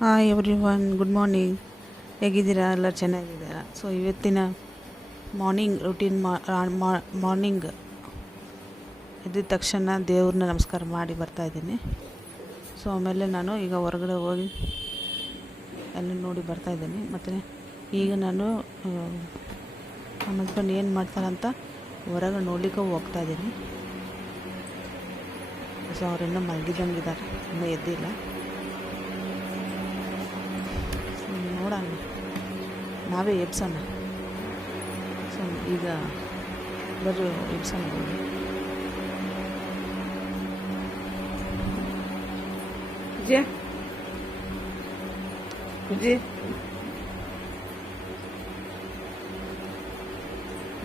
Hi every one, good morning. ಹೇಗಿದ್ದೀರಾ? ಎಲ್ಲ ಚೆನ್ನಾಗಿದ್ದೀರಾ? ಸೊ ಇವತ್ತಿನ ಮಾರ್ನಿಂಗ್ ರುಟೀನ್ ಮಾರ್ನಿಂಗ್ ಎದ್ದ ತಕ್ಷಣ ದೇವ್ರನ್ನ ನಮಸ್ಕಾರ ಮಾಡಿ ಬರ್ತಾಯಿದ್ದೀನಿ. ಸೊ ಆಮೇಲೆ ನಾನು ಈಗ ಹೊರಗಡೆ ಹೋಗಿ ಎಲ್ಲ ನೋಡಿ ಬರ್ತಾಯಿದ್ದೀನಿ. ಮತ್ತು ಈಗ ನಾನು ನಮ್ಮ ಹಸ್ಬೆಂಡ್ ಏನು ಮಾಡ್ತಾರಂತ ಹೊರಗೆ ನೋಡ್ಲಿಕ್ಕೆ ಹೋಗ್ತಾಯಿದ್ದೀನಿ. ಸೊ ಅವರಿನ್ನೂ ಮಲಗಿದಂಗಿದ್ದಾರೆ, ಇನ್ನೂ ಎದ್ದಿಲ್ಲ. ನೋಡೋಣ, ನಾವೇ ಎಬ್ಸೋಣ. ಸೊ ಈಗ ಬರ್ರಿ ಎಬ್ಸೋಣ. Vijaya Vijay,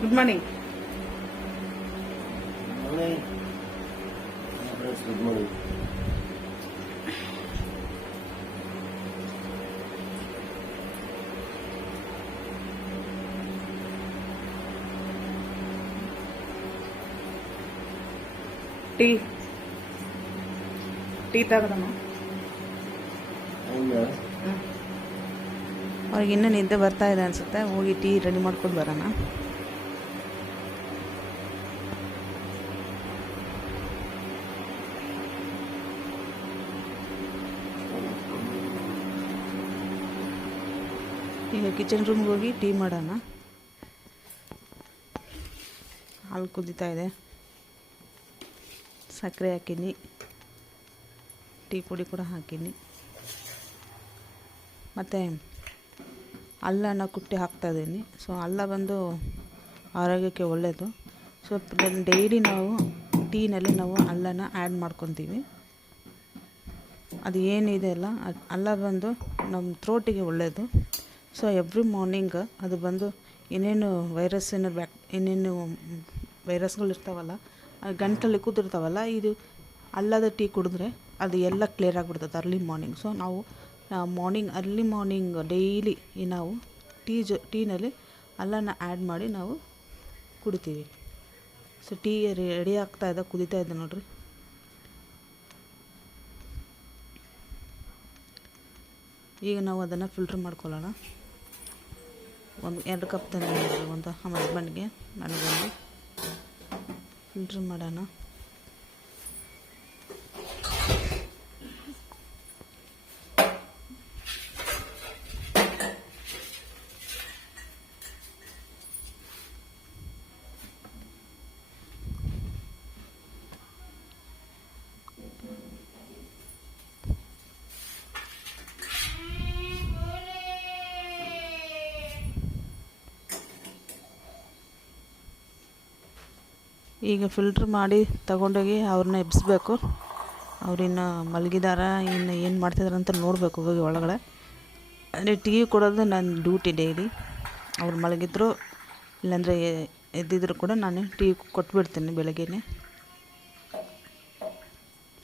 good morning. Good morning. Tea ತಗೋದಮ್ಮ. ಅವ್ರಿಗೆ ಇನ್ನೂ ನಿದ್ದೆ ಬರ್ತಾ ಇದೆ ಅನಿಸುತ್ತೆ. ಹೋಗಿ ಟೀ ರೆಡಿ ಮಾಡ್ಕೊಂಡು ಬರೋಣ. ಈಗ ಕಿಚನ್ ರೂಮ್ಗೆ ಹೋಗಿ ಟೀ ಮಾಡೋಣ. ಹಾಲು ಕುದೀತಾ ಇದೆ, ಸಕ್ಕರೆ ಹಾಕೀನಿ, ಟೀ ಪುಡಿ ಕೂಡ ಹಾಕೀನಿ, ಮತ್ತು ಅಲ್ಲನ ಕುಟ್ಟಿ ಹಾಕ್ತಾಯಿದ್ದೀನಿ. ಸೊ ಅಲ್ಲ ಬಂದು ಆರೋಗ್ಯಕ್ಕೆ ಒಳ್ಳೆಯದು. ಸೊ ಡೈಲಿ ನಾವು ಟೀನಲ್ಲಿ ನಾವು ಅಲ್ಲನ ಆ್ಯಡ್ ಮಾಡ್ಕೊತೀವಿ. ಅದು ಏನಿದೆ ಅಲ್ಲ, ಅಲ್ಲ ಬಂದು ನಮ್ಮ ಥ್ರೋಟಿಗೆ ಒಳ್ಳೆಯದು. ಸೊ ಎವ್ರಿ ಮಾರ್ನಿಂಗ್ ಅದು ಬಂದು ಇನ್ನೇನು ಇನ್ನೇನು ವೈರಸ್ಗಳು ಇರ್ತಾವಲ್ಲ, ಗಂಟಲಲ್ಲಿ ಕೂತಿರ್ತಾವಲ್ಲ, ಇದು ಅಲ್ಲದ ಟೀ ಕುಡಿದ್ರೆ ಅದು ಎಲ್ಲ ಕ್ಲಿಯರ್ ಆಗಿಬಿಡ್ತದೆ ಅರ್ಲಿ ಮಾರ್ನಿಂಗ್. ಸೊ ನಾವು ಅರ್ಲಿ ಮಾರ್ನಿಂಗ್ ಡೈಲಿ ನಾವು ಟೀನಲ್ಲಿ ಅಲ್ಲನ ಆ್ಯಡ್ ಮಾಡಿ ನಾವು ಕುಡಿತೀವಿ. ಸೊ ಟೀ ರೆಡಿ ಆಗ್ತಾಯಿದೆ, ಕುದೀತಾ ಇದೆ ನೋಡಿರಿ. ಈಗ ನಾವು ಅದನ್ನು ಫಿಲ್ಟ್ರ್ ಮಾಡ್ಕೊಳ್ಳೋಣ. 2 ಕಪ್ ತಂದಿದ್ದೀನಿ, ಒಂದು ನಮ್ಮ ಹಸ್ಬೆಂಡ್ಗೆ, ನನಗೊಂದು. ಫಿಲ್ಟ್ರ್ ಮಾಡೋಣ. ಈಗ ಫಿಲ್ಟ್ರ್ ಮಾಡಿ ತಗೊಂಡೋಗಿ ಅವ್ರನ್ನ ಎಬ್ಬಿಸ್ಬೇಕು. ಅವ್ರಿನ್ನು ಮಲಗಿದಾರ, ಇನ್ನು ಏನು ಮಾಡ್ತಿದಾರೆ ಅಂತ ನೋಡಬೇಕು ಹೋಗಿ ಒಳಗಡೆ. ಅಂದರೆ ಟೀ ಕೊಡೋದು ನನ್ನ ಡ್ಯೂಟಿ ಡೈಲಿ. ಅವ್ರು ಮಲಗಿದ್ರು ಇಲ್ಲಾಂದರೆ ಎದ್ದಿದ್ರು ಕೂಡ ನಾನು ಟೀ ಕೊಟ್ಬಿಡ್ತೀನಿ ಬೆಳಗ್ಗೆನೇ.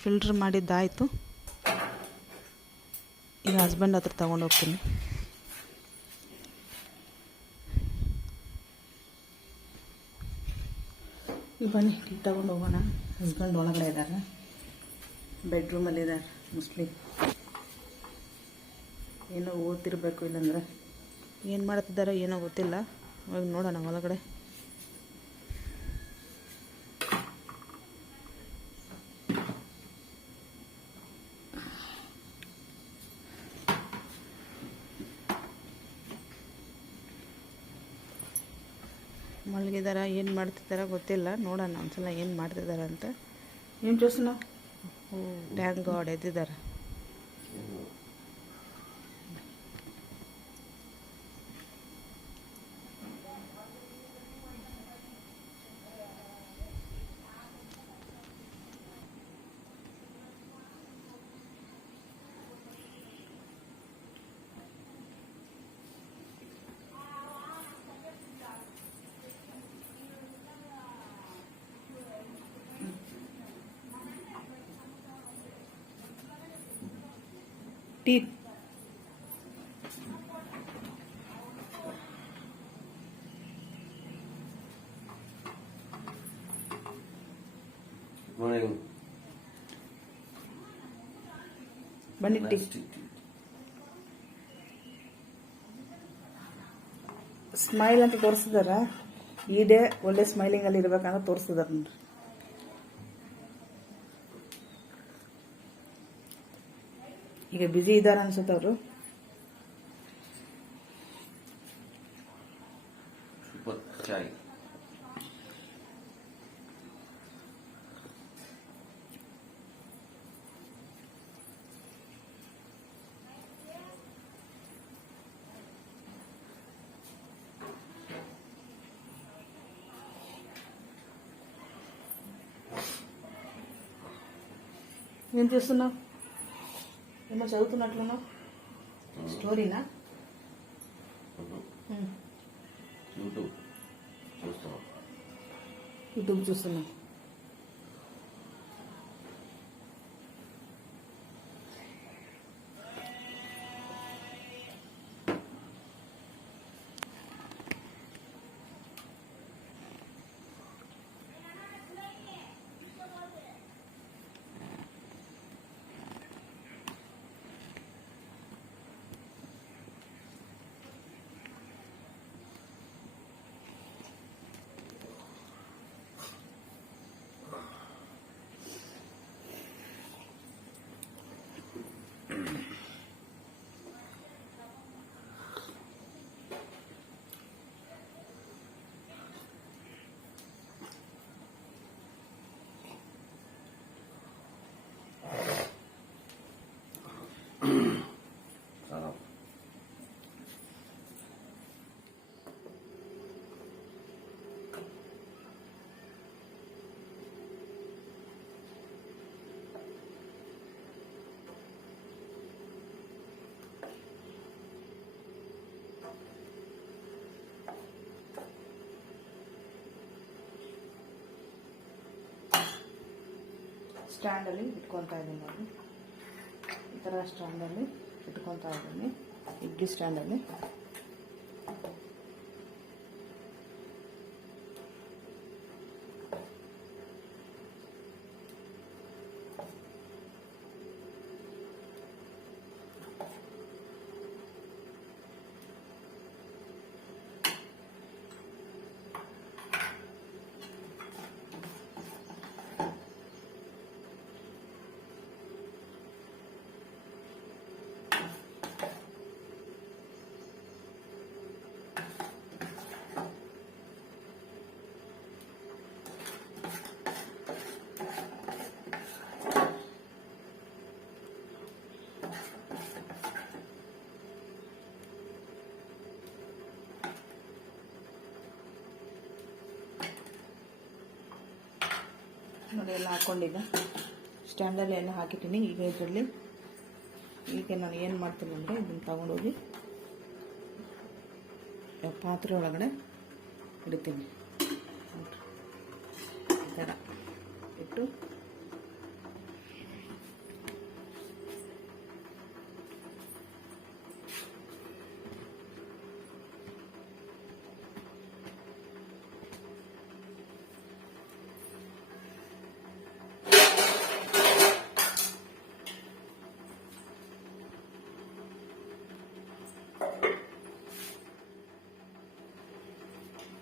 ಫಿಲ್ಟ್ರ್ ಮಾಡಿದ್ದಾಯಿತು. ಈಗ ಹಸ್ಬೆಂಡ್ ಹತ್ರ ತಗೊಂಡು ಹೋಗ್ತೀನಿ. ಬನ್ನಿ ಟೀ ತಗೊಂಡು ಹೋಗೋಣ. ಹಸ್ಬೆಂಡ್ ಒಳಗಡೆ ಇದ್ದಾರೆ, ಬೆಡ್ರೂಮಲ್ಲಿದ್ದಾರೆ ಮೋಸ್ಟ್ಲಿ. ಏನೋ ಓದ್ತಿರ್ಬೇಕು, ಇಲ್ಲಾಂದರೆ ಏನು ಮಾಡ್ತಿದ್ದಾರೋ ಏನೋ ಗೊತ್ತಿಲ್ಲ. ಇವಾಗ ನೋಡೋಣ ಒಳಗಡೆ. ಮಲಗಿದಾರ, ಏನು ಮಾಡ್ತಿದ್ದಾರ ಗೊತ್ತಿಲ್ಲ. ನೋಡೋಣ ಒಂದ್ಸಲ ಏನು ಮಾಡ್ತಿದ್ದಾರೆ ಅಂತ. ಏನು ಜೋಸ್ನ? ಥ್ಯಾಂಕ್ ಗಾಡ್ ಎದ್ದಿದ್ದಾರೆ. Tea morning. ಬನ್ನಿ ಟೀ. ಸ್ಮೈಲ್ ಅಂತ ತೋರಿಸಿದಾರ. ಈ ಡೇ ಒಳ್ಳೆ ಸ್ಮೈಲಿಂಗಲ್ಲಿ ಇರ್ಬೇಕಂತ ತೋರಿಸಿದಾರೆ ನೋಡ್ರಿ. ಈಗ ಬ್ಯುಸಿ ಇದ್ದಾರೆ ಅನ್ಸುತ್ತೆ ಅವರು. ಚಾಯ್ ఏం చేస్తున్నావు? ఏమో చదువుతున్నట్లున్నావు. స్టోరీనా? యూట్యూబ్ చూస్తున్నావు. ಸ್ಟ್ಯಾಂಡಲ್ಲಿ ಇಟ್ಕೊತಾ ಇದ್ದೀನಿ ನೋಡಿ. ಈ ಥರ ಸ್ಟ್ಯಾಂಡಲ್ಲಿ ಇಟ್ಕೊತಾ ಇದ್ದೀನಿ, ಇಡ್ಲಿ ಸ್ಟ್ಯಾಂಡಲ್ಲಿ. ನೋಡಿ ಎಲ್ಲ ಹಾಕ್ಕೊಂಡಿದ್ದೆ, ಸ್ಟ್ಯಾಂಡಲ್ಲಿ ಎಲ್ಲ ಹಾಕಿದ್ದೀನಿ. ಈಗ ಇದರಲ್ಲಿ ನಾನು ಏನು ಮಾಡ್ತೀನಿ ಅಂದರೆ ಇದನ್ನು ತಗೊಂಡೋಗಿ ಪಾತ್ರೆ ಒಳಗಡೆ ಇಡ್ತೀನಿ. ಈ ಥರ ಇಟ್ಟು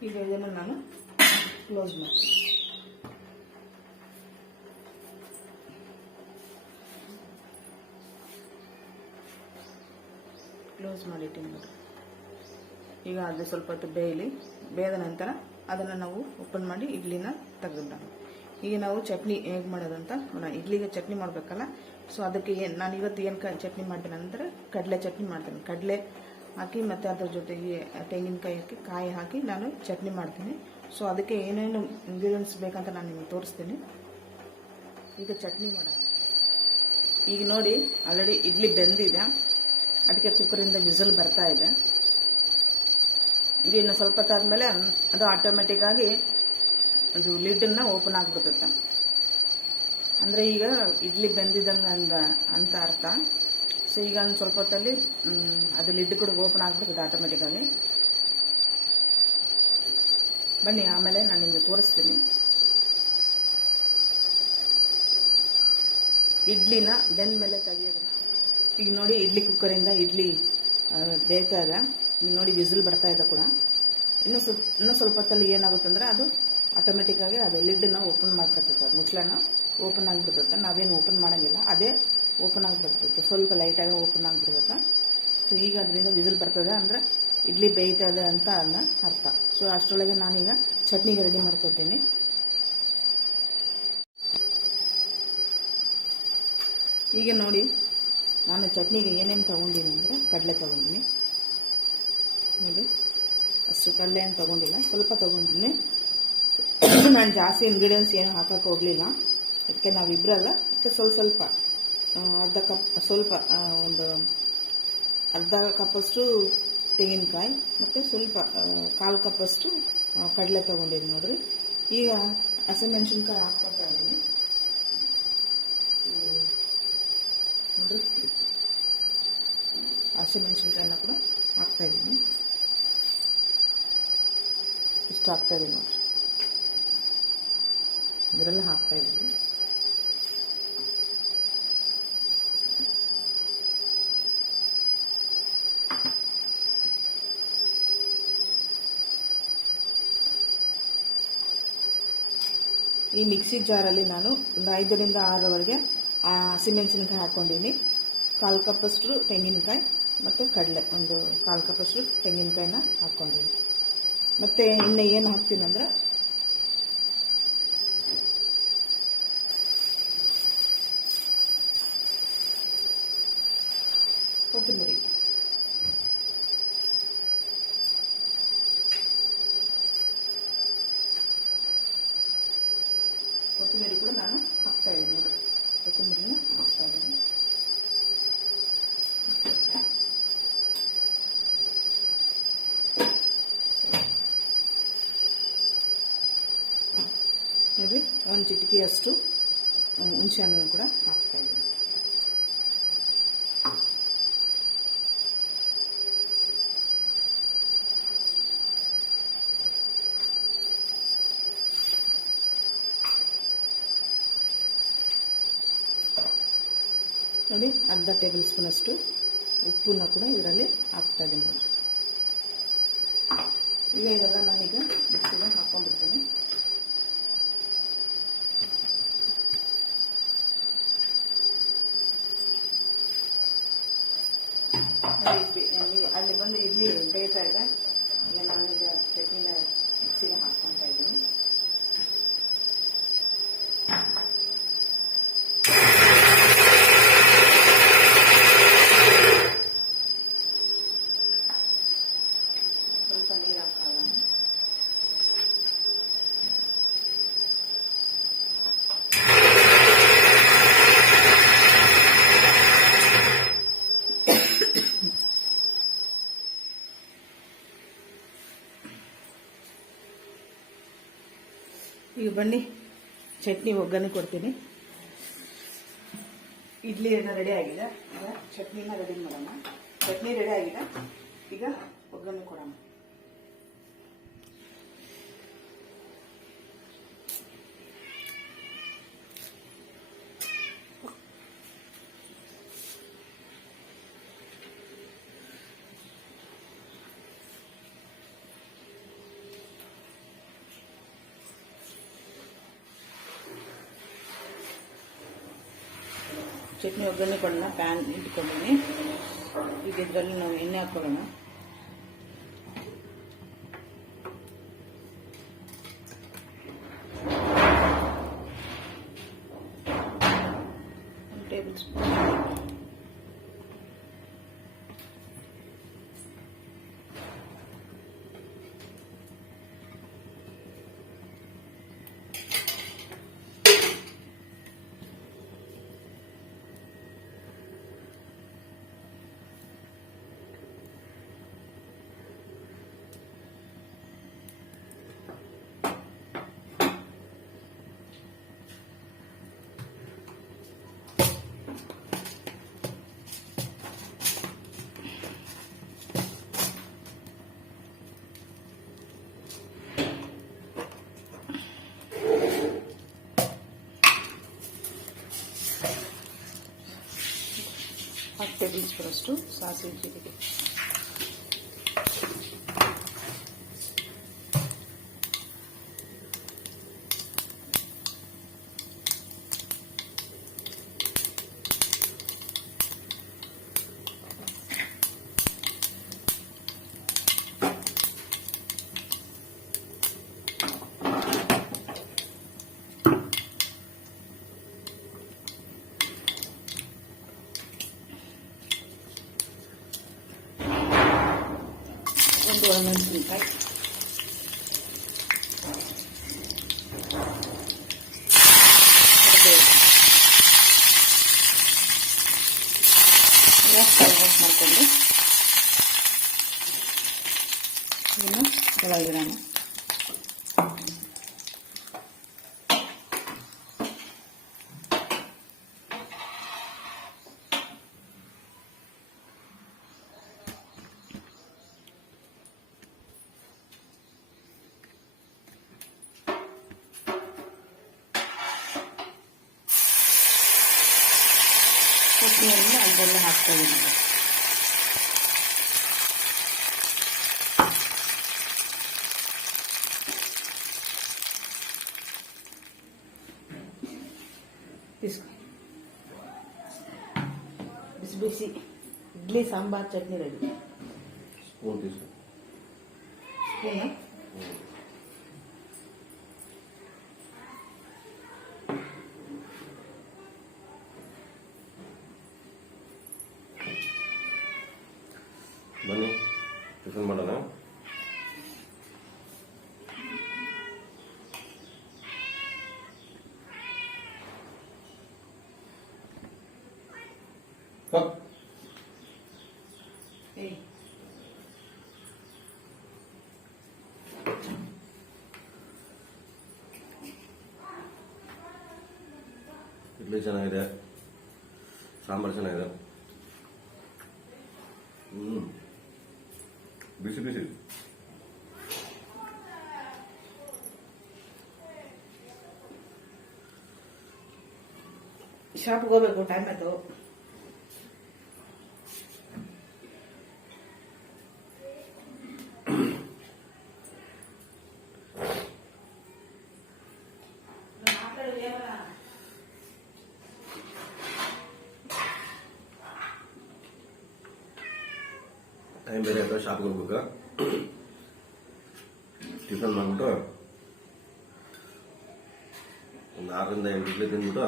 ಈಗ ಇದನ್ನು ನಾನು ಕ್ಲೋಸ್ ಮಾಡ್ತೀನಿ. ಕ್ಲೋಸ್ ಮಾಡಿಟ್ಟಿನಿ ನೋಡಿರಿ. ಈಗ ಅದು ಸ್ವಲ್ಪ ಹೊತ್ತು ಬೇಯದ ನಂತರ ಅದನ್ನು ನಾವು ಓಪನ್ ಮಾಡಿ ಇಡ್ಲಿನ ತೆಗೆದಿಡೋಣ. ಈಗ ನಾವು ಚಟ್ನಿ ಹೇಗೆ ಮಾಡೋದಂತ ನೋಡೋಣ. ಇಡ್ಲಿಗೆ ಚಟ್ನಿ ಮಾಡಬೇಕಲ್ಲ, ಸೊ ಅದಕ್ಕೆ ನಾನು ಇವತ್ತು ಏನು ಚಟ್ನಿ ಮಾಡ್ತೀನಿ ಅಂದರೆ ಕಡಲೆ ಚಟ್ನಿ ಮಾಡ್ತೀನಿ. ಕಡಲೆ ಹಾಕಿ ಮತ್ತು ಅದ್ರ ಜೊತೆಗೆ ತೆಂಗಿನಕಾಯಿ ಹಾಕಿ ಕಾಯಿ ಹಾಕಿ ನಾನು ಚಟ್ನಿ ಮಾಡ್ತೀನಿ. ಸೊ ಅದಕ್ಕೆ ಏನೇನು ಇಂಗ್ರೀಡಿಯೆಂಟ್ಸ್ ಬೇಕಂತ ನಾನು ನಿಮಗೆ ತೋರಿಸ್ತೀನಿ. ಈಗ ಚಟ್ನಿ ಮಾಡೋಣ. ಈಗ ನೋಡಿ ಆಲ್ರೆಡಿ ಇಡ್ಲಿ ಬೆಂದಿದೆ, ಅದಕ್ಕೆ ಕುಕ್ಕರಿಂದ ವಿಸಲ್ ಬರ್ತಾ ಇದೆ. ಈಗ ಇನ್ನು ಸ್ವಲ್ಪ ಹೊತ್ತಾದ್ಮೇಲೆ ಅದು ಆಟೋಮೆಟಿಕ್ಕಾಗಿ ಅದು ಲಿಡ್ಡನ್ನು ಓಪನ್ ಆಗಿಬಿಡುತ್ತೆ. ಅಂದರೆ ಈಗ ಇಡ್ಲಿ ಬೆಂದಿದ್ದಂಗೆ ಅಂತ ಅರ್ಥ. ಸೊ ಈಗ ಒಂದು ಸ್ವಲ್ಪ ಹೊತ್ತಲ್ಲಿ ಅದು ಲಿಡ್ ಕೂಡ ಓಪನ್ ಆಗಿಬಿಡ್ತದೆ ಆಟೋಮೆಟಿಕ್ಕಾಗಿ. ಬನ್ನಿ ಆಮೇಲೆ ನಾನು ನಿಮಗೆ ತೋರಿಸ್ತೀನಿ. ಇಡ್ಲಿನ ಬೆಂದ ಮೇಲೆ ತೆಗಿಯೋದನ್ನ. ಈಗ ನೋಡಿ ಇಡ್ಲಿ ಕುಕ್ಕರಿಂದ ಇಡ್ಲಿ ಬೇಯ್ತಾ ಇದೆ. ಈಗ ನೋಡಿ ವಿಸಿಲ್ ಬರ್ತಾ ಇದೆ ಕೂಡ. ಇನ್ನೂ ಸ್ವಲ್ಪ ಹೊತ್ತಲ್ಲಿ ಏನಾಗುತ್ತೆ ಅಂದರೆ ಅದು ಆಟೋಮೆಟಿಕ್ಕಾಗಿ ಅದು ಲಿಡ್ಡನ್ನ ಓಪನ್ ಮಾಡ್ಕೊತೈತೆ, ಅದು ಮುಚ್ಚಳನ ಓಪನ್ ಆಗಿಬಿಡ್ತೈತೆ. ನಾವೇನು ಓಪನ್ ಮಾಡೋಂಗಿಲ್ಲ, ಅದೇ ಓಪನ್ ಆಗಿಬಿಡ್ತೈತೆ, ಸ್ವಲ್ಪ ಲೈಟಾಗಿ ಓಪನ್ ಆಗಿಬಿಡ್ತೈತೆ. ಸೊ ಈಗ ಅದರಿಂದ ವಿಸಿಲ್ ಬರ್ತದೆ ಅಂದರೆ ಇಡ್ಲಿ ಬೇಯ್ತದೆ ಅಂತ ಅನ್ನೋ ಅರ್ಥ. ಸೊ ಅಷ್ಟರೊಳಗೆ ನಾನೀಗ ಚಟ್ನಿಗೆ ರೆಡಿ ಮಾಡ್ಕೊತೀನಿ. ಈಗ ನೋಡಿ, ನಾನು ಚಟ್ನಿಗೆ ಏನೇನು ತೊಗೊಂಡಿನಿ ಅಂದರೆ ಕಡಲೆ ತೊಗೊಂಡಿನಿ ನೋಡಿ. ಅಷ್ಟು ಕಡಲೆ ಏನು ತೊಗೊಂಡಿಲ್ಲ, ಸ್ವಲ್ಪ ತೊಗೊಂಡಿನಿ. ನಾನು ಜಾಸ್ತಿ ಇಂಗ್ರೀಡಿಯೆಂಟ್ಸ್ ಏನು ಹಾಕೋಕ್ಕೆ ಹೋಗಲಿಲ್ಲ, ಅದಕ್ಕೆ ನಾವಿಬ್ಬರಲ್ಲ, ಅದಕ್ಕೆ ಸ್ವಲ್ಪ ಒಂದು ಅರ್ಧ ಕಪ್ಪಷ್ಟು ತೆಂಗಿನಕಾಯಿ ಮತ್ತು ಸ್ವಲ್ಪ 1/4 ಕಪ್ಪಷ್ಟು ಕಡಲೆ ತೊಗೊಂಡಿದ್ದೀನಿ ನೋಡ್ರಿ. ಈಗ ಹಸಿಮೆಣ್ಸಿನ್ಕಾಯಿ ಹಾಕ್ಕೊತಾ ಇದ್ದೀನಿ ನೋಡ್ರಿ. ಹಸಿಮೆಣ್ಸಿನ್ಕಾಯಿನ ಕೂಡ ಹಾಕ್ತಾಯಿದ್ದೀನಿ, ಇಷ್ಟು ಹಾಕ್ತಾಯಿದ್ದೀನಿ ನೋಡ್ರಿ, ಇದರಲ್ಲಿ ಹಾಕ್ತಾಯಿದ್ದೀನಿ. ಈ ಮಿಕ್ಸಿ ಜಾರಲ್ಲಿ ನಾನು ಒಂದು 5ರಿಂದ 6ವರೆಗೆ ಹಸಿಮೆಣಸಿನಕಾಯಿ ಹಾಕ್ಕೊಂಡಿನಿ, 1/4 ಕಪ್ಪಷ್ಟು ತೆಂಗಿನಕಾಯಿ ಮತ್ತು ಕಡಲೆ ಒಂದು 1/4 ಕಪ್ಪಷ್ಟು ತೆಂಗಿನಕಾಯಿನ ಹಾಕ್ಕೊಂಡಿನಿ. ಮತ್ತು ಇನ್ನು ಏನು ಹಾಕ್ತೀನಂದ್ರೆ ಕೊತ್ತಂಬರಿ, ಕೊತ್ತಂಬರಿ ಕೂಡ ನಾನು ಹಾಕ್ತಾಯಿದ್ದೀನಿ ನೋಡಿರಿ, ಕೊತ್ತಂಬರಿನ ಹಾಕ್ತಾಯಿದ್ದೀನಿ. ನೋಡಿರಿ, ಒಂದು ಚಿಟಿಕೆಯಷ್ಟು ಹುಣಸೆ ಹಣ್ಣನ್ನು ಕೂಡ ಹಾಕ್ತಾಯಿದ್ದೀನಿ. ನೋಡಿ, ಅರ್ಧ ಟೇಬಲ್ ಸ್ಪೂನಷ್ಟು ಉಪ್ಪನ್ನು ಕೂಡ ಇದರಲ್ಲಿ ಹಾಕ್ತಾಯಿದ್ದೀನಿ ನೋಡಿ. ಈಗ ಇದೆಲ್ಲ ನಾನೀಗ ಮಿಕ್ಸಿಗೆ ಹಾಕ್ಕೊಂಡ್ಬಿಡ್ತೀನಿ. ಅಲ್ಲಿ ಬಂದು ಇಡ್ಲಿ ಬೇಯ್ತಾ ಇದೆ, ಈಗ ನಾನೀಗ ಚಟ್ನಿನ ಮಿಕ್ಸಿಗೆ ಹಾಕ್ಕೊತಾ ಇದ್ದೀನಿ. ಸ್ವಲ್ಪ ನೀರು ಹಾಕೋಣ. ಈಗ ಬನ್ನಿ ಚಟ್ನಿ ಒಗ್ಗರಣೆ ಕೊಡ್ತೀನಿ. ಇಡ್ಲಿ ಎಲ್ಲ ರೆಡಿ ಆಗಿದೆ, ಈಗ ಚಟ್ನಿನ ರೆಡಿ ಮಾಡೋಣ. ಚಟ್ನಿ ರೆಡಿ ಆಗಿದೆ, ಈಗ ಒಗ್ಗರಣೆ ಕೊಡೋಣ. ಚಟ್ನಿ ಒಗ್ಗರಣೆ ಕೊಡೋಣ. ಪ್ಯಾನ್ ಇಟ್ಕೊಂಡಿದ್ದೀನಿ, ಈಗ ಇದರಲ್ಲಿ ನಾವು ಎಣ್ಣೆ ಹಾಕ್ಕೊಳ್ಳೋಣ. ಒಂದು ಟೇಬಲ್ ಸ್ಪೂನ್ ಟೇಬಲ್ ಸ್ಪೂನಷ್ಟು ಸಾಸಿವೆ ಜೀರಿಗೆ, ಒಣಮೆಣಸಿನ್ಕಾಯಿ, ಗ್ಯಾಸ್ ಆಫ್ ಮಾಡಿಕೊಂಡು ಇದನ್ನು ಕೆಳಗಿಡೋಣ. ಕೊತ್ತಂಬರಿಯಿಂದ ಅದೆಲ್ಲ ಹಾಕ್ತಾ ಇದ್ದೀನಿ. ಬಿಸಿ ಬಿಸಿ ಇಡ್ಲಿ ಸಾಂಬಾರ್ ಚಟ್ನಿ ರೆಡಿ. ಸ್ಪೂನ್ తీసుకో. ಸ್ಪೂನ್ ಬನ್ನಿ ಟಿಫನ್ ಮಾಡೋಣ. ಇಡ್ಲಿ ಚೆನ್ನಾಗಿದೆ, ಸಾಂಬಾರು ಚೆನ್ನಾಗಿದೆ. ಬಿಸಿ ಬಿಸಿ. ಶಾಪ್ಗೆ ಹೋಗ್ಬೇಕು, ಟೈಮ್ ಆಯ್ತು. ಟೈಮ್ ಬೇರೆ ಆಯ್ತು, ಶಾಪ್ಗೆ ಹೋಗ್ಬೇಕು. ಟಿಫನ್ ಮಾಡ್ಬಿಟ್ಟು ಒಂದು 6ರಿಂದ 8 ಇಡ್ಲಿ ತಿಂದ್ಬಿಟ್ಟು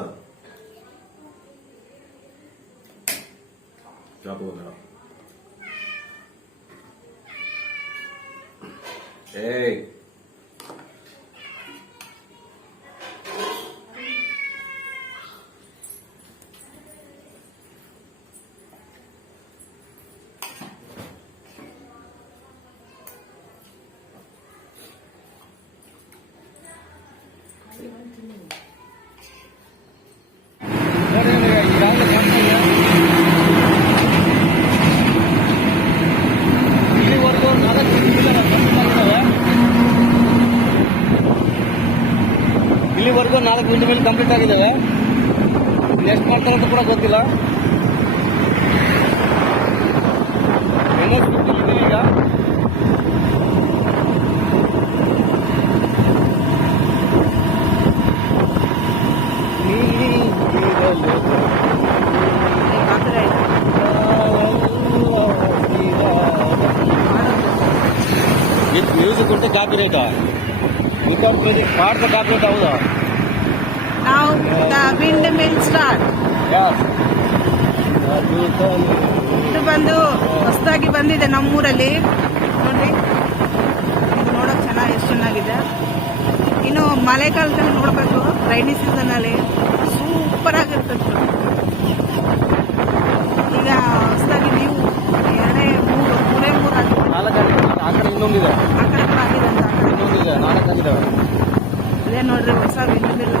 ಶಾಪ್ಗೆ ಹೋಗೋಣ. ಏಯ್ ಇಲ್ಲಿವರೆಗೂ 4 ಇಂಜಿನಿಯರ್ ಕಂಪ್ಲೀಟ್ ಆಗಿದ್ದಾವೆ. ನೆಕ್ಸ್ಟ್ ಮಾಡ್ತಾರೆ ಅಂತ ಕೂಡ ಗೊತ್ತಿಲ್ಲ. ಈಗ ವಿತ್ ಮ್ಯೂಸಿಕ್ ಉಂಟು ಕಾಪಿ ರೈಟ್ ವಿತೌಟ್ ಮ್ಯೂಸಿಕ್ ಮಾಡ್ದ ಕಾಪಿ ರೈಟ್ ಹೌದಾ? Now the windmill start. ಇದು ಬಂದು ಹೊಸದಾಗಿ ಬಂದಿದೆ ನಮ್ಮೂರಲ್ಲಿ ನೋಡ್ರಿ. ಇದು ನೋಡೋಕೆ ಎಷ್ಟು ಚೆನ್ನಾಗಿದೆ. ಇನ್ನು ಮಳೆಗಾಲದಲ್ಲಿ ನೋಡಬೇಕು, ರೈನಿ ಸೀಸನ್ ಅಲ್ಲಿ ಸೂಪರ್ ಆಗಿರ್ತದೆ. ಈಗ ಹೊಸದಾಗಿ ನೀವು ಮೂರೇ ಆಗಿದೆ. ಆ ಕಡೆ ಇನ್ನೊಂದಿದೆ, ಆ ಕಡೆ ಕೂಡ ಆಗಿದೆ ಅಂತ. ಇನ್ನೊಂದಿದೆ, 4 ಆಗಿದ್ದಾವೆ. ಇದೇ ನೋಡ್ರಿ ಹೊಸ ವಿಂಡ್ಮಿಲ್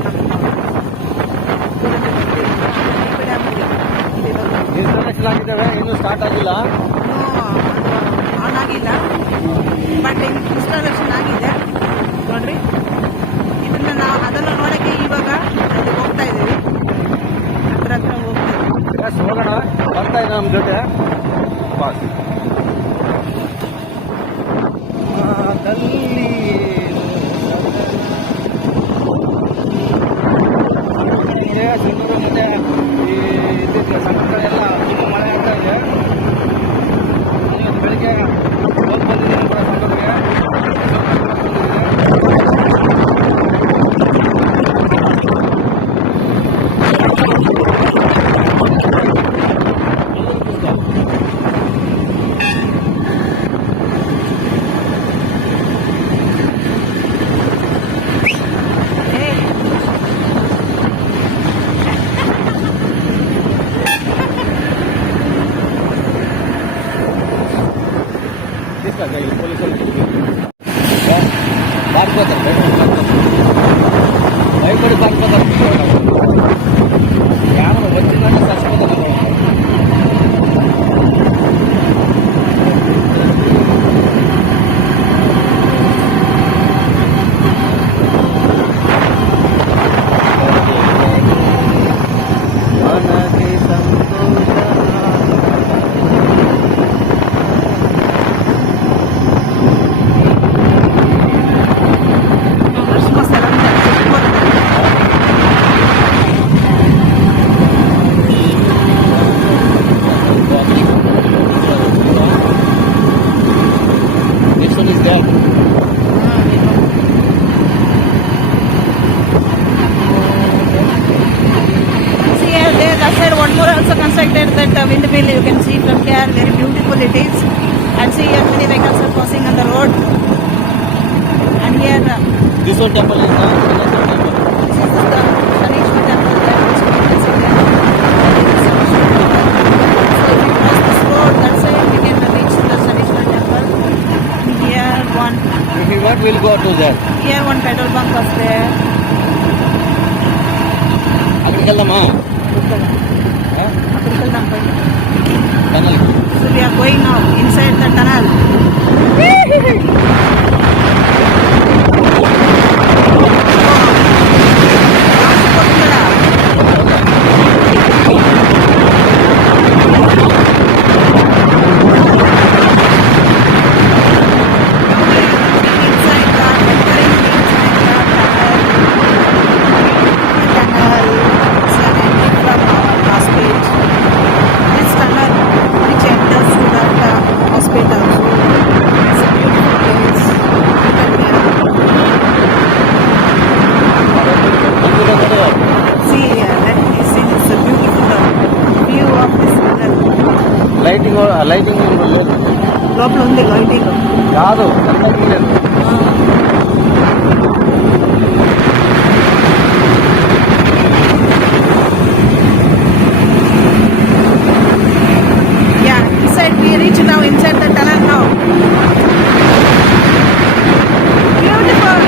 ಇನ್ಸ್ಟಾಲೇಷನ್ ಆಗಿದ್ದಾವೆ, ಇನ್ನೂ ಸ್ಟಾರ್ಟ್ ಆಗಿಲ್ಲ. ಆನ್ ಆಗಿಲ್ಲ, ಬಟ್ ಇನ್ಸ್ಟಾಲೇಷನ್ ಆಗಿದೆ ನೋಡ್ರಿ. ಇದನ್ನ ಅದನ್ನು ನೋಡಕ್ಕೆ ಇವಾಗ ಅಲ್ಲಿ ಹೋಗ್ತಾ ಇದ್ದೀವಿ, ಹತ್ರ ಹೋಗ್ತಾ ಇದ್ದೀವಿ. ಹೋಗೋಣ, ಬರ್ತಾ ಇದೆ ನಮ್ಮ ಜೊತೆ. ಬಾಸ್ ಚಿನ್ನೂರು ಮತ್ತೆ ಈ ಇದ್ದಿದ್ದ ಸಣ್ಣ ಕಡೆ ಎಲ್ಲ ತುಂಬ ಮಳೆ ಆಗ್ತಾ ಇದೆ. ಇವತ್ತು ಬೆಳಿಗ್ಗೆ ಹೋಗಿ ಬಂದಿದ್ದೀನಿ ಕೂಡ ಸಂಘಕ್ಕೆ. ಪೊಲೀಸ್ ಬಾರ್ಕೋತಾರೆ ಭಯಪಡಿ ಬಾರ್ಕೋತಾರೆ ಯಾರು వచ్చిందంటే చచ్చిపోతారు Windmill you can see from here, very beautiful it is, and see here many vehicles are crossing on the road, and here this one temple is this is the Shaneshwar temple that is considered. So if you cross this road that side we can reach the Shaneshwar temple, and here one if you want we'll go to there here one petrol bunk was there. అక్కడికి వెళ్దామా tunnel So we are going now inside the tunnel. Lighting లోపల ఉంది lighting కాదు yeah inside we reach now inside the tunnel now beautiful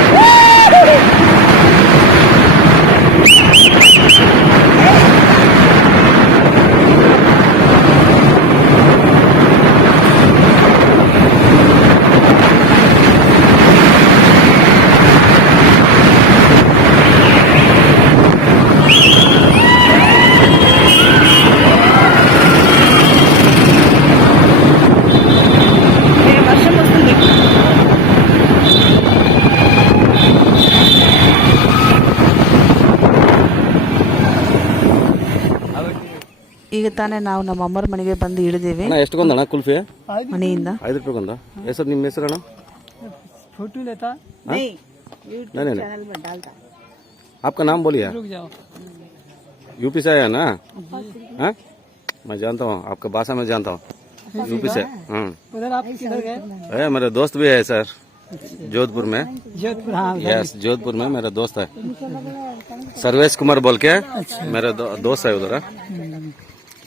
ಈಗ ತಾನೇ ನಾವು ನಮ್ಮ ಅಮ್ಮರ ಮನೆಗೆ ಬಂದು ಇಳಿದೀವಿ. ಎಷ್ಟು ಕೊಂದಣ್ಣ ಕುಲ್ಫಿ ಮನೆಯಿಂದ 5 ರೂಪಾಯಿ ಕೊಂದ. ಹೆಸರು ನಿಮ್ಮ ಹೆಸರಣ್ಣ? फोटो लेता नहीं नहीं चैनल में डालता. आपका नाम बोलिए. रुक जाओ यूपी से आया ना? हाँ मैं जानता हूँ आपका भाषा में जानता हूँ यूपी से. उधर आप किधर गए? मेरे दोस्त भी है सर जोधपुर में. जोधपुर हाँ यस जोधपुर में मेरा दोस्त है सर्वेश कुमार बोल के मेरा दोस्त है उधर.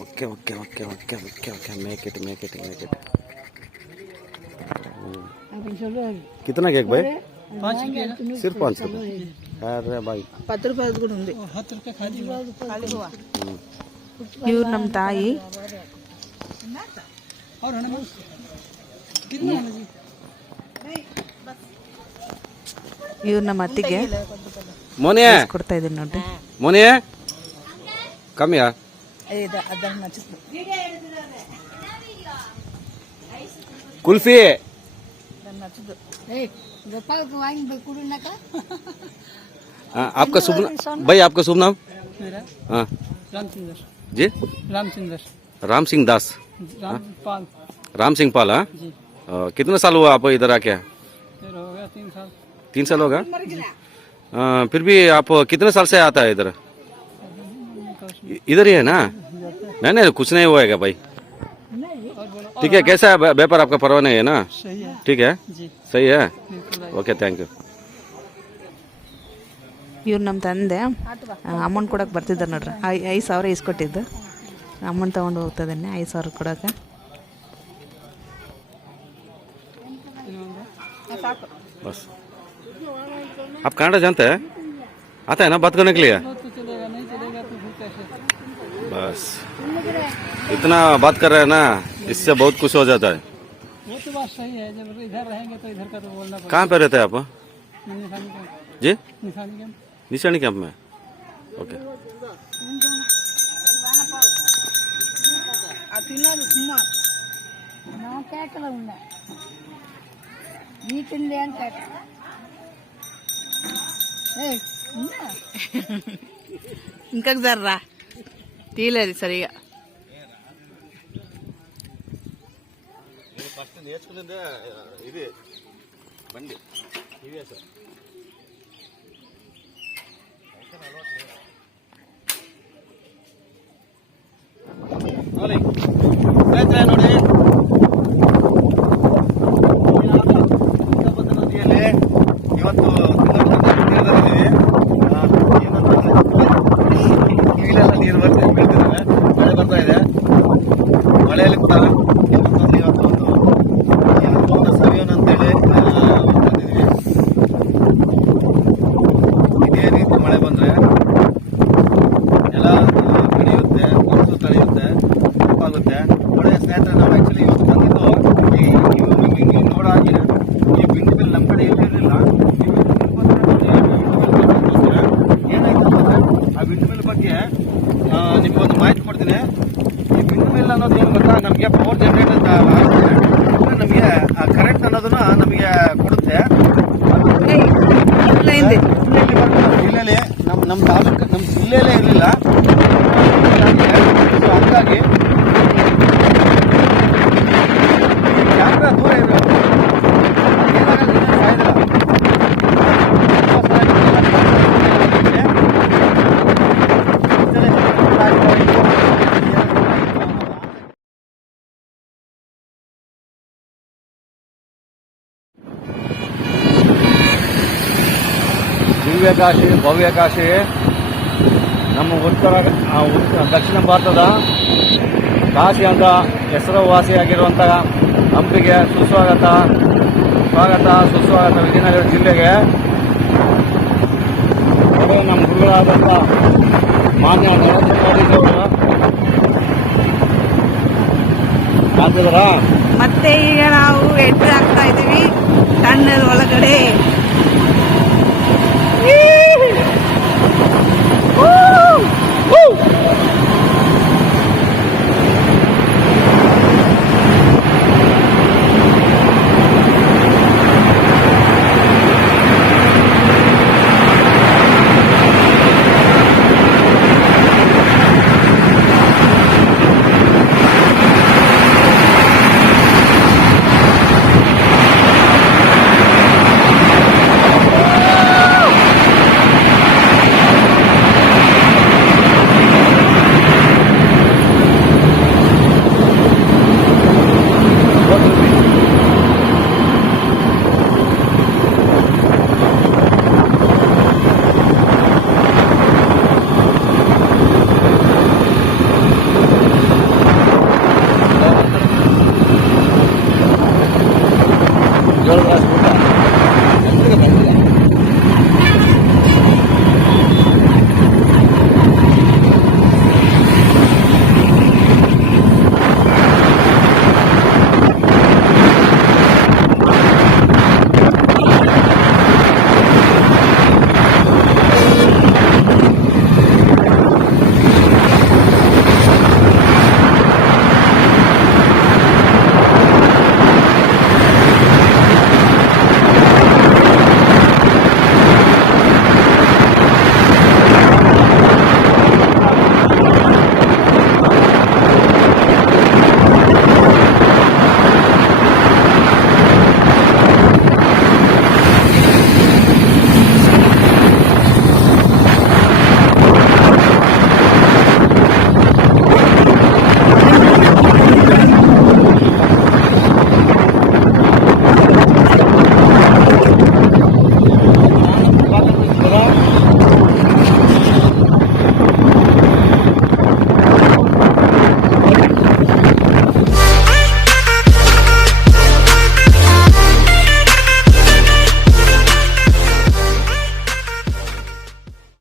Okay okay okay okay okay okay make it make it make it. कितना केक भाई? 5 रुपये सिर्फ 5 रुपये. अरे भाई 10 ರೂಪಾಯಿ ಕೂಡ ఉంది. 10 रुपये खाली ಇವ್ರು ನಮ್ಮ ತಾಯಿ. और हमें कितना है जी? ಇವ್ರು ನಮ್ಮ ಅತ್ತಿಗೆ मोनिया ಕೊಡ್ತಾ ಇದ್ದೀನಿ ನೋಡ್ರಿ. मोनिया कम या कुल्फी आपका शुभ भाई आपका शुभ नाम? मेरा हाँ रामचंद्र जी रामचंद्र राम सिंह दास. रामपाल राम सिंह पाल. हाँ जी. कितना साल हुआ आप इधर आके? फिर हो गया 3 साल. 3 साल होगा. फिर भी आप कितने साल से आता है इधर? इधर ही है ना? नहीं नहीं कुछ नहीं हुआ है भाई. ठीक है कैसा है व्यापार आपका? परवाह नहीं है ना? सही है ठीक है जी. सही है. बिल्कुल ओके थैंक यू. ಇವ್ರು ನಮ್ಮ ತಂದೆ ಅಮೌಂಟ್ ಕೊಡೋಕೆ ಬರ್ತಿದ್ದಾರೆ ನೋಡ್ರಿ. 5,000 ಇಸ್ಕೊಟ್ಟಿದ್ದು ಅಮೌಂಟ್ ತೊಗೊಂಡು ಹೋಗ್ತದೇನೆ 5,000 ಕೊಡೋಕೆ. बस आप कनाडा जानते हैं? आता है ना बात करने के लिए? वो तो चलेगा, नहीं चलेगा तो फिर कैसे? बस इतना बात कर रहे हैं ना, इससे बहुत कुछ हो जाता है। वो तो बात सही है, जब इधर रहेंगे तो इधर का तो बोलना पड़ेगा। कहाँ पे रहते हैं आप? निशानी कैंप, जी निशानी कैंप। निशानी कैंप में। ओके ఇంకా జర్రా తీయలేదు సరిగా. ఫస్ట్ నేర్చుకునేదే ఇది బండి టీవీఎస్. ನೋಡಿ ನದಿಯಲ್ಲಿ ಇವತ್ತು ಈಗಲೆಲ್ಲ ನೀರು ಬೀಳ್ತಿದ್ದಾವೆ, ಮಳೆ ಬರ್ತಾ ಇದೆ. ಮಳೆಯಲ್ಲಿ ಕೂಡ ಇವತ್ತೊಂದು ಏನೋ ಸವಿಯೋನ್ ಅಂತೇಳಿ ಬಂದಿದ್ವಿ. ಇದೇ ರೀತಿ ಮಳೆ ಬಂದ್ರೆ ಎಲ್ಲ ಬೆಳೆಯುತ್ತೆ, ಹೊತ್ತು ತಳೆಯುತ್ತೆ, ತಪ್ಪಾಗುತ್ತೆ. ನೋಡಿ ಸ್ನೇಹಿತರೆ, ನಾವು ಆಕ್ಚುಲಿ ಇವತ್ತು ಬಂದಿದ್ದು ನಿಮ್ಗೆ ನೋಡಾಗಿ ಈ ಬಿಂಡು ಬಿಲ್ ನಮ್ಮ ಕಡೆ ಇರಲಿಲ್ಲ. ಏನಾಯ್ತು ಅಂತಂದ್ರೆ ಆ ಬಿಂಡು ಬಿಲ್ ಬಗ್ಗೆ ನಿಮ್ಗೊಂದು ಮಾಹಿತಿ ಕೊಡ್ತೀನಿ. ಈ ಬಿಂಡು ಬಿಲ್ ಅನ್ನೋದು ಏನು ಗೊತ್ತಾ, ನಮಗೆ ಪವರ್ ಜನರೇಟ್ ಅಂತ ನಮಗೆ ಕರೆಂಟ್ ಅನ್ನೋದನ್ನ ನಮಗೆ ಕೊಡುತ್ತೆ. ಜಿಲ್ಲೆಯಲ್ಲಿ ನಮ್ಮ ತಾಲೂಕು ನಮ್ಮ ಜಿಲ್ಲೆಯಲ್ಲೇ ಇರಲಿಲ್ಲ. ಹಂಗಾಗಿ ಕ್ಯಾಮ್ರಾ ದೂರ ಇದೆ, ದಿವ್ಯ ಕಾಶಿ, ಭವ್ಯ ಕಾಶಿ, ನಮ್ಮ ದಕ್ಷಿಣ ಭಾರತದ ಕಾಶಿ ಅಂತ ಹೆಸರುವಾಸಿಯಾಗಿರುವಂಥ ಹಂಪಿಗೆ ಸುಸ್ವಾಗತ ವಿಜಯನಗರ ಜಿಲ್ಲೆಗೆ ನಮ್ಮ ಗುರುಗಳಾದಂಥ ಮಾನ್ಯ ನರೇಂದ್ರ ಮೋದಿಜಿಯವರು ಆಗ್ತಿದಾರ. ಮತ್ತೆ ಈಗ ನಾವು ಎಂಟ್ರಿ ಆಗ್ತಾ ಇದೀವಿ ಟನ್ನಲ್ ಒಳಗಡೆ.